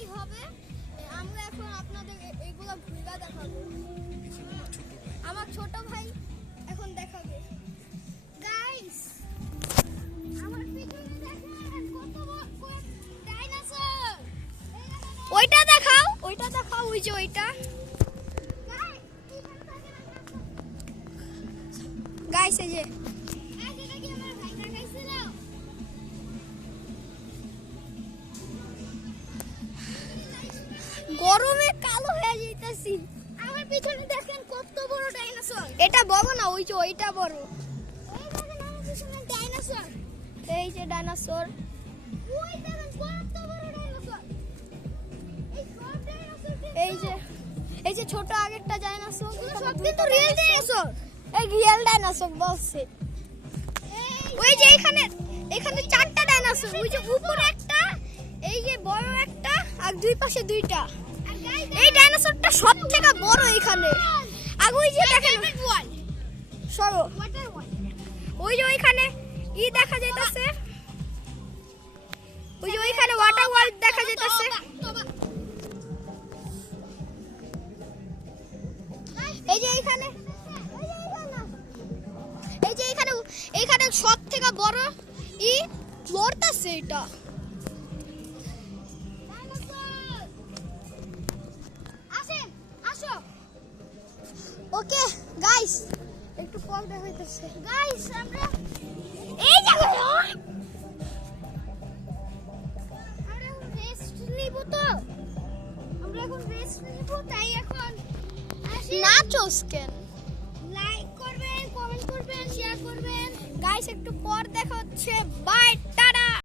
কি হবে আমরা এখন আপনাদের এইগুলো ঘুরে দেখাবো। আমার ছোট ভাই এখন দেখাবে। গাইস আমার পিছনে দেখেন কত বড় ডাইনোসর। ওইটা দেখাও ওই যে ওইটা। গাইস এই যে এটা কি আমার ভাই দেখাইছিল। গরমে কালো হয়ে যাইতাছি। আমার পিছনে দেখেন কত বড় ডাইনোসর। এটা বড় না ওই যে ওইটা বড়। এই দেখেন আমার পিছনে ডাইনোসর। এই যে ডাইনোসর। ওই দেখেন কত বড় ডাইনোসর। এই সব ডাইনোসর এই যে ছোট আগেরটা ডাইনোসর সব কিন্তু রিয়েল ডাইনোসর। এই রিয়েল ডাইনোসর বলছে। ওই যে এখানে চারটা ডাইনোসর। ওই যে উপরে একটা, এই যে বড় একটা আর দুই পাশে দুইটা। এই ডাইনোসরটা সবথেকে বড় এখানে। আর ওই যে দেখেন সরো ওই যে ওইখানে দেখা যাইতাছে। ওই যে ওইখানে ওয়াটার ওয়ার্ল্ড দেখা যাইতাছে। এই যে এইখানে সবথেকে বড় লড়তাছে এটা। ওকে গাইস একটু পর দেখাইতেছে। গাইস আমরা এই জায়গায় আমরা এখন রেস্ট নিব। তো আমরা এখন রেস্ট নিব, তাই এখন নাচোস কেন। লাইক করবেন, কমেন্ট করবেন, শেয়ার করবেন। গাইস একটু পর দেখা হচ্ছে। বাই।